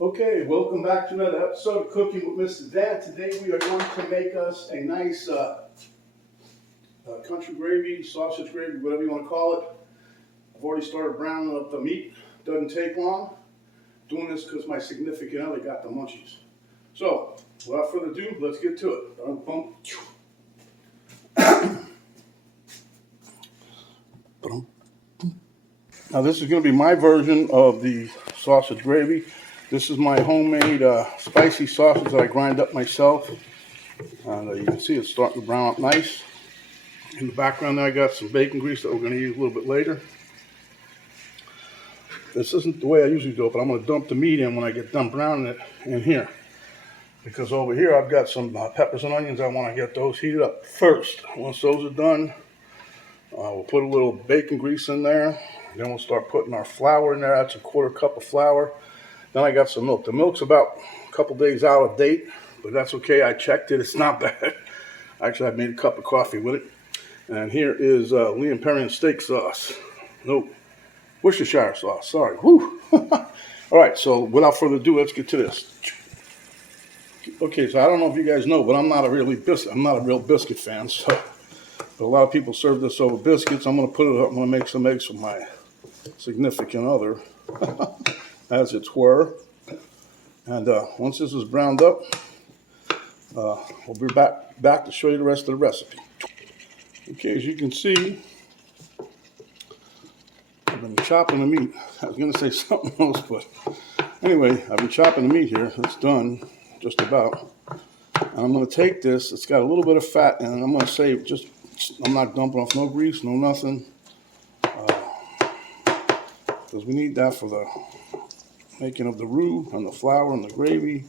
Okay, welcome back to another episode of Cooking with Mr. Dan. Today we are going to make us a nice country gravy, sausage gravy, whatever you want to call it. I've already started browning up the meat. Doesn't take long. Doing this because my significant other got the munchies. So, without further ado, let's get to it. Now this is going to be my version of the sausage gravy. This is my homemade spicy sausage that I grind up myself. And you can see it's starting to brown up nice. In the background there I got some bacon grease that we're going to use a little bit later. This isn't the way I usually do it, but I'm going to dump the meat in when I get done browning it in here. Because over here I've got some peppers and onions. I want to get those heated up first. Once those are done, we'll put a little bacon grease in there. Then we'll start putting our flour in there. That's a 1/4 cup of flour. Then I got some milk. The milk's about a couple days out of date, but that's okay. I checked it. It's not bad. Actually, I made a cup of coffee with it. And here is Lee and Perry steak sauce. Nope. Worcestershire sauce. Sorry. Whew. All right, so without further ado, let's get to this. Okay, so I don't know if you guys know, but I'm not a real biscuit fan. So, but a lot of people serve this over biscuits. I'm going to put it up. I'm going to make some eggs for my significant other, as it were. And once this is browned up, we'll be back to show you the rest of the recipe. Okay, as you can see, I've been chopping the meat. I was going to say something else, but anyway, I've been chopping the meat here. It's done, just about. And I'm going to take this. It's got a little bit of fat in it. I'm going to save I'm not dumping off no grease, no nothing. Because we need that for the making of the roux and the flour and the gravy.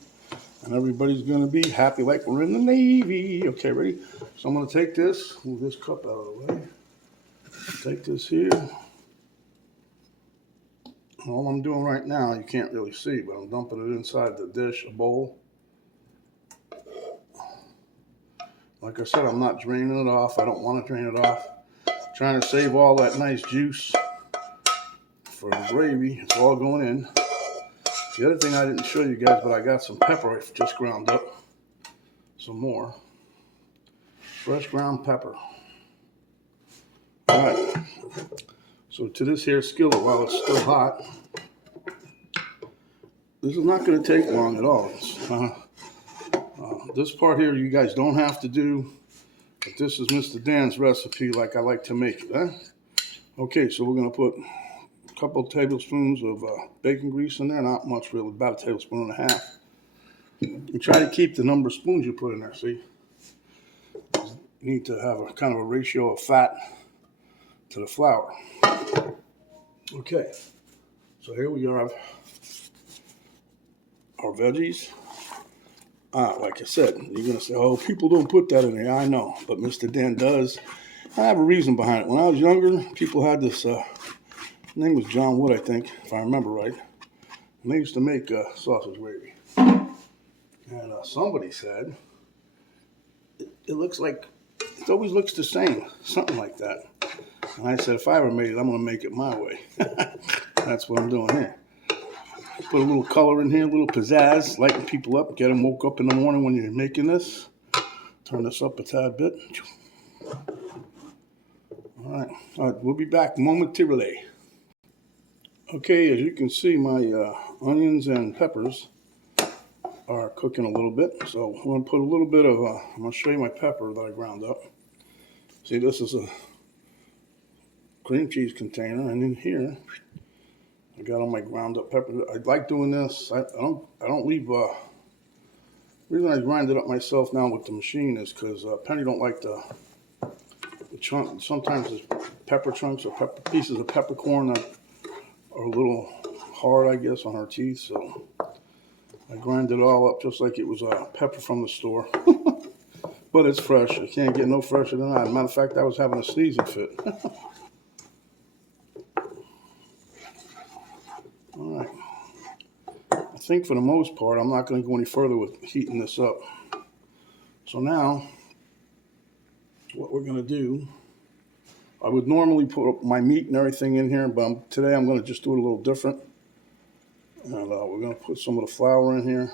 And everybody's going to be happy like we're in the Navy. Okay, ready? So I'm going to take this, move this cup out of the way. Take this here. All I'm doing right now, you can't really see, but I'm dumping it inside the dish, a bowl. Like I said, I'm not draining it off. I don't want to drain it off. I'm trying to save all that nice juice for the gravy. It's all going in. The other thing I didn't show you guys, but I got some pepper I just ground up. Some more. Fresh ground pepper. All right. So to this here skillet, while it's still hot, this is not going to take long at all. This part here you guys don't have to do, but this is Mr. Dan's recipe like I like to make it. Huh? Okay, so we're going to put a couple of tablespoons of bacon grease in there, not much really, about a tablespoon and a half. And try to keep the number of spoons you put in there, see? You need to have a kind of a ratio of fat to the flour. Okay, so here we are, our veggies. Like I said, you're going to say, oh, people don't put that in there. I know, but Mr. Dan does. I have a reason behind it. When I was younger, people had this, his name was John Wood, I think, if I remember right. And they used to make sausage gravy. And somebody said, it looks like, it always looks the same, something like that. And I said, if I ever made it, I'm going to make it my way. That's what I'm doing here. Put a little color in here, a little pizzazz, lighten people up, get them woke up in the morning when you're making this. Turn this up a tad bit. All right, we'll be back momentarily. Okay, as you can see, my onions and peppers are cooking a little bit. So I'm going to put a little bit of, I'm going to show you my pepper that I ground up. See, this is a cream cheese container, and in here, I got all my ground up pepper. I like doing this. I don't leave. The reason I grind it up myself now with the machine is because Penny don't like the chunk. Sometimes there's pepper chunks or pieces of peppercorn that are a little hard, I guess, on her teeth. So I grind it all up just like it was pepper from the store. But it's fresh. You can't get no fresher than that. Matter of fact, I was having a sneezing fit. All right. I think for the most part, I'm not going to go any further with heating this up. So now, what we're going to do, I would normally put my meat and everything in here, but today I'm going to just do it a little different. And we're going to put some of the flour in here.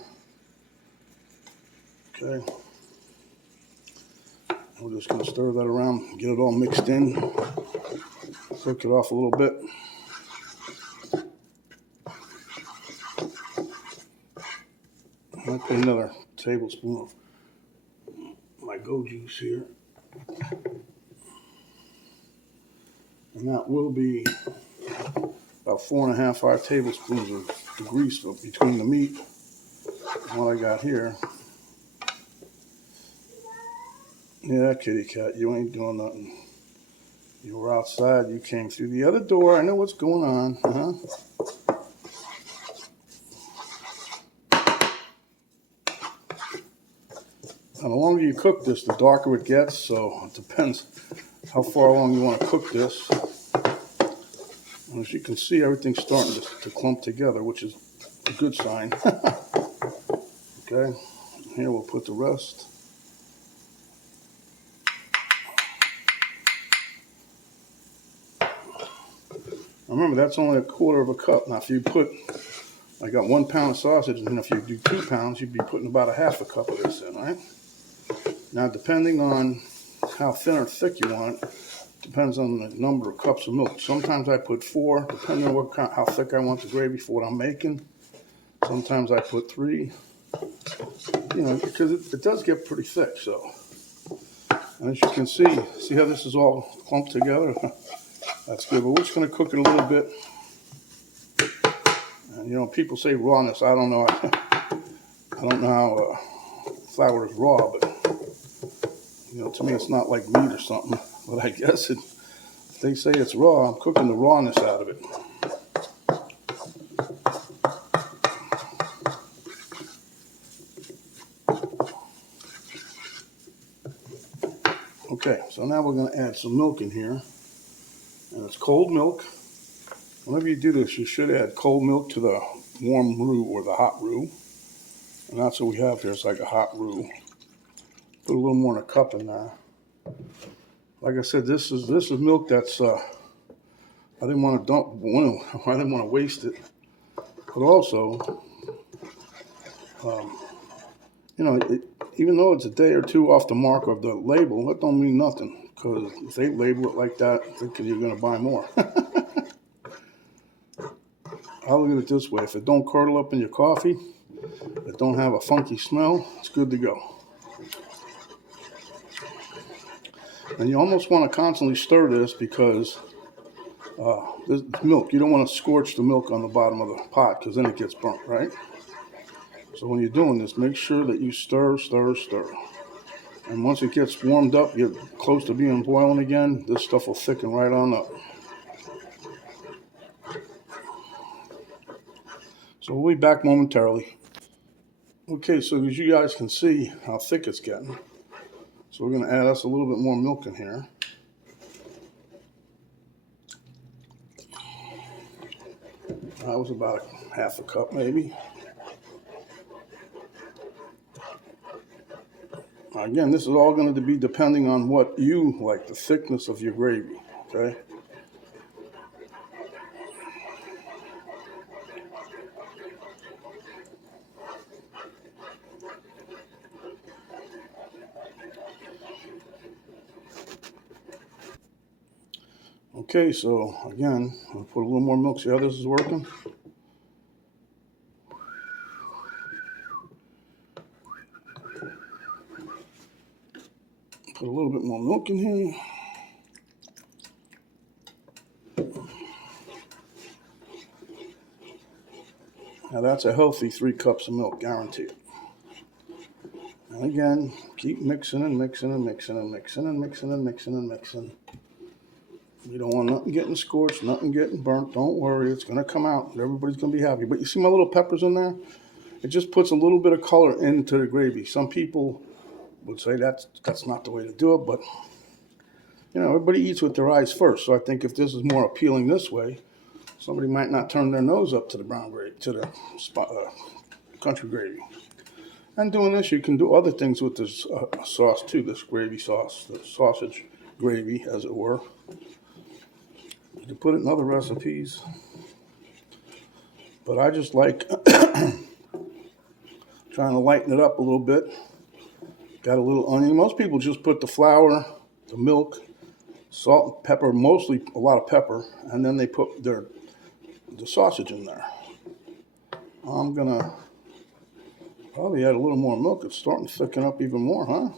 Okay. We're just going to stir that around, get it all mixed in, cook it off a little bit. I'll put another tablespoon of my go juice here. And that will be about 4.5 5 tablespoons of the grease between the meat and what I got here. Yeah, kitty cat, you ain't doing nothing. You were outside, you came through the other door. I know what's going on, huh? And the longer you cook this, the darker it gets, so it depends how far along you want to cook this. And as you can see, everything's starting to clump together, which is a good sign. Okay, here we'll put the rest. Remember, that's only 1/4 cup. Now, if you put, I got 1 pound of sausage, and if you do 2 pounds, you'd be putting about 1/2 cup of this in, right? Now, depending on how thin or thick you want it, depends on the number of cups of milk. Sometimes I put 4, depending on how thick I want the gravy for what I'm making. Sometimes I put 3, you know, because it does get pretty thick. So, and as you can see how this is all clumped together? That's good. But we're just going to cook it a little bit. And, you know, people say rawness. I don't know. I don't know how flour is raw, but, you know, to me it's not like meat or something. But I guess if they say it's raw, I'm cooking the rawness out of it. Okay, so now we're going to add some milk in here. And it's cold milk. Whenever you do this, you should add cold milk to the warm roux or the hot roux. And that's what we have here. It's like a hot roux. Put a little more than a cup in there. Like I said, this is milk that's I didn't want to I didn't want to waste it. But also, you know, even though it's a day or two off the mark of the label, that don't mean nothing. Because if they label it like that, thinking you're going to buy more. I'll look at it this way. If it don't curdle up in your coffee, it don't have a funky smell, it's good to go. And you almost want to constantly stir this because this milk, you don't want to scorch the milk on the bottom of the pot because then it gets burnt, right? So when you're doing this, make sure that you stir. And once it gets warmed up, you're close to being boiling again, this stuff will thicken right on up. So we'll be back momentarily. Okay, so as you guys can see how thick it's getting. So we're going to add us a little bit more milk in here. That was about 1/2 cup maybe. Again, this is all going to be depending on what you like, the thickness of your gravy, okay? Okay, so again, I'll put a little more milk. See how this is working? Put a little bit more milk in here. Now that's a healthy 3 cups of milk, guaranteed. And again, keep mixing and mixing and mixing and mixing and mixing and mixing and mixing. You don't want nothing getting scorched, nothing getting burnt. Don't worry, it's going to come out. Everybody's going to be happy. But you see my little peppers in there? It just puts a little bit of color into the gravy. Some people would say that's not the way to do it, but you know, everybody eats with their eyes first. So I think if this is more appealing this way, somebody might not turn their nose up to the brown gravy, to the country gravy. And doing this, you can do other things with this sauce too, this gravy sauce, the sausage gravy, as it were. You can put it in other recipes. But I just like trying to lighten it up a little bit. Got a little onion. Most people just put the flour, the milk, salt, and pepper, mostly a lot of pepper, and then they put the sausage in there. I'm gonna probably add a little more milk. It's starting to thicken up even more, huh?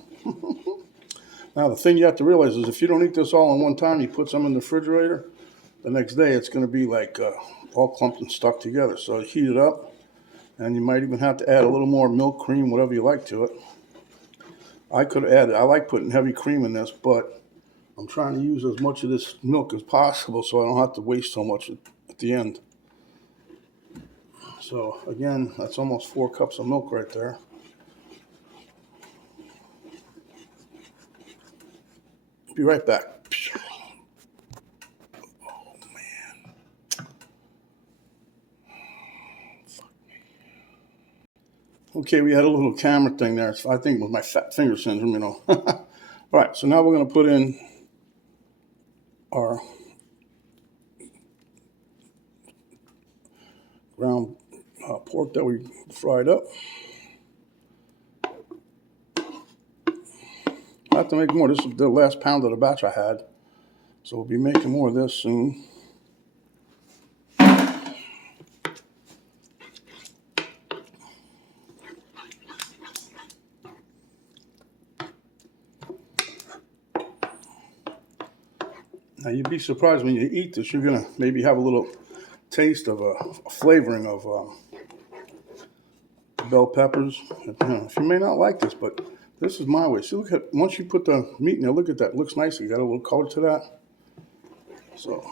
Now the thing you have to realize is if you don't eat this all in one time, you put some in the refrigerator, the next day it's gonna be like all clumped and stuck together. So heat it up, and you might even have to add a little more milk, cream, whatever you like to it. I could add it. I like putting heavy cream in this, but I'm trying to use as much of this milk as possible so I don't have to waste so much at the end. So again, that's almost 4 cups of milk right there. Be right back. Oh man. Okay, we had a little camera thing there. So I think it was my fat finger syndrome, you know. All right, so now we're going to put in our ground pork that we fried up. I have to make more. This is the last pound of the batch I had. So we'll be making more of this soon. Now you'd be surprised when you eat this, you're gonna maybe have a little taste of a flavoring of bell peppers. If you may not like this, but this is my way. See, look at once you put the meat in there, look at that. It looks nice. You got a little color to that. So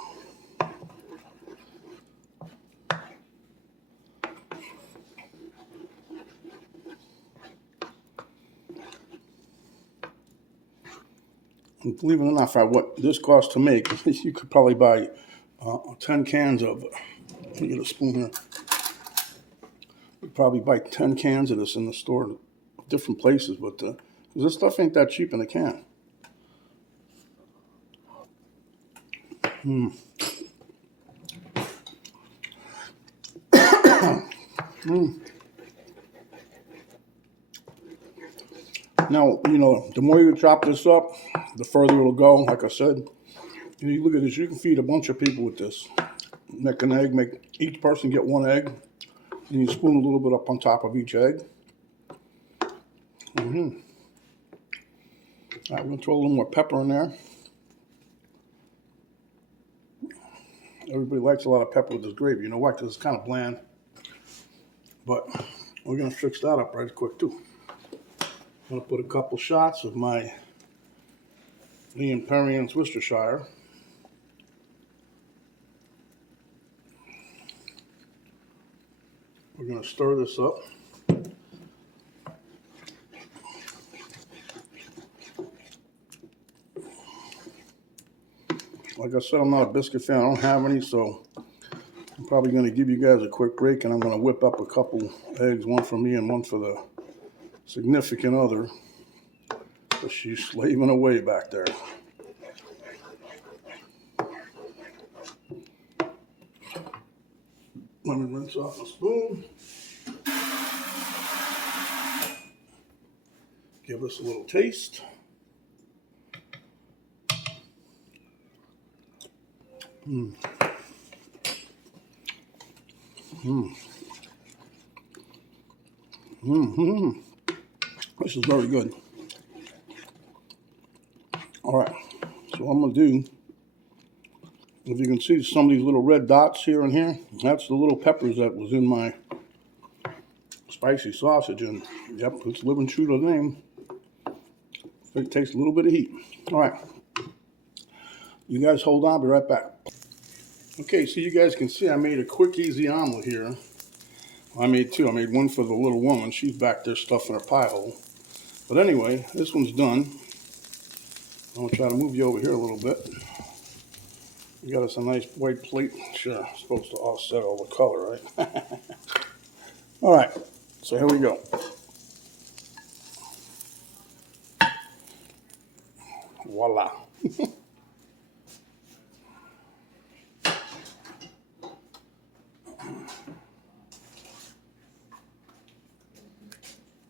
and believe it or not, for what this costs to make, you could probably buy 10 cans of. Let me get a spoon here. You could probably buy 10 cans of this in the store, different places, but this stuff ain't that cheap in a can. Now, you know, the more you chop this up, the further it'll go. Like I said, you look at this, you can feed a bunch of people with this. Make an egg, make each person get 1 egg, and you spoon a little bit up on top of each egg. All right, we're gonna throw a little more pepper in there. Everybody likes a lot of pepper with this gravy. You know why? Because it's kind of bland. But we're gonna fix that up right quick too. I'm gonna put a couple shots of my Lee & Perrins Worcestershire. We're gonna stir this up. Like I said, I'm not a biscuit fan. I don't have any, so I'm probably gonna give you guys a quick break, and I'm gonna whip up a couple eggs, one for me and one for the significant other. But she's slaving away back there. Let me rinse off my spoon. Give us a little taste. Mmm. Mmm. Mmm. This is very good. All right. So what I'm gonna do, if you can see some of these little red dots here and here, that's the little peppers that was in my spicy sausage, and yep, it's living true to the name. It takes a little bit of heat. All right, you guys hold on, I'll be right back. Okay, so you guys can see I made a quick, easy omelet here. I made 2. I made one for the little woman. She's back there stuffing her pie hole. But anyway, this one's done. I'm gonna try to move you over here a little bit. We got us a nice white plate. Sure, supposed to offset all the color, right? All right, so here we go. Voila.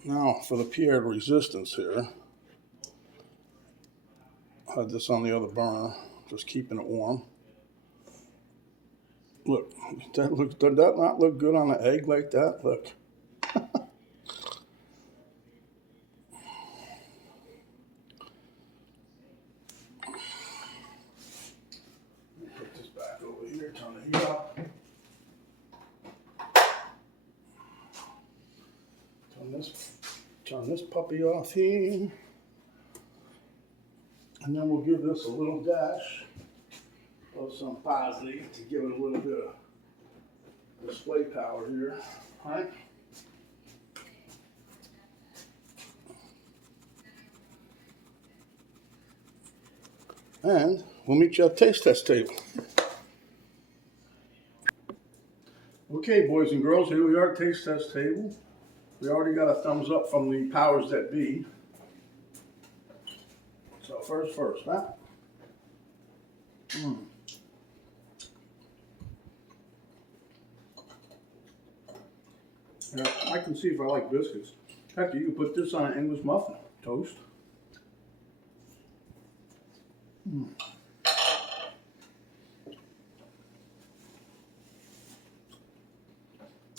Now for the Pierre resistance here. I had this on the other burner, just keeping it warm. Look, did that not look good on an egg like that? Look. Put this back over here, turn the heat up. Turn this puppy off here. And then we'll give this a little dash of some parsley to give it a little bit of display power here. All right. And we'll meet you at the taste test table. Okay, boys and girls, here we are at the taste test table. We already got a thumbs up from the powers that be. So first, huh? Yeah, I can see if I like biscuits. Heck, you can put this on an English muffin toast.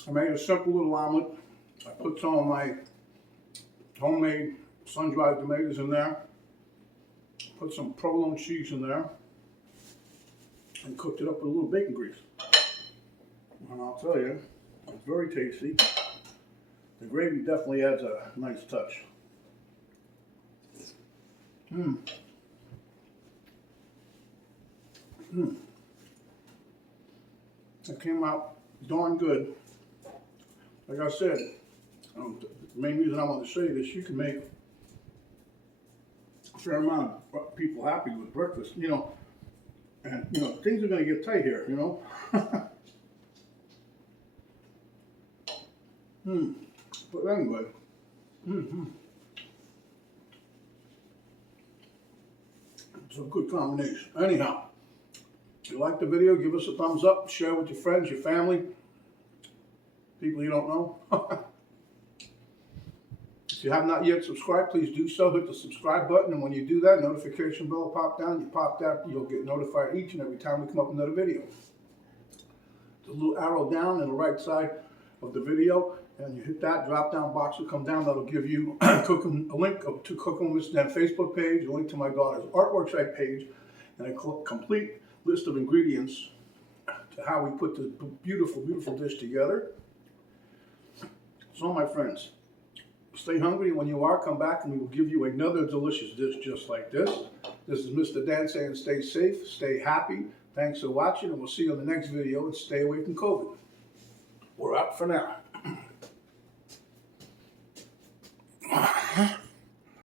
I made a simple little omelet. I put some of my homemade sun-dried tomatoes in there. Put some provolone cheese in there. And cooked it up with a little bacon grease. And I'll tell you, it's very tasty. The gravy definitely adds a nice touch. It came out darn good. Like I said, the main reason I want to show you this, you can make a fair amount of people happy with breakfast, you know. And, you know, things are going to get tight here, you know. But anyway. It's a good combination. Anyhow, if you like the video, give us a thumbs up, share with your friends, your family, people you don't know. If you have not yet subscribed, please do so. Hit the subscribe button, and when you do that, notification bell will pop down. You pop that, you'll get notified each and every time we come up with another video. The little arrow down on the right side of the video, and you hit that, drop down box will come down. That'll give you a link to Cooking with Mr. Dan Facebook page, a link to my daughter's artwork site page, and a complete list of ingredients to how we put this beautiful, beautiful dish together. So, my friends, stay hungry. When you are, come back and we will give you another delicious dish just like this. This is Mr. Dan saying stay safe, stay happy. Thanks for watching, and we'll see you in the next video, and stay away from COVID. We're out for now.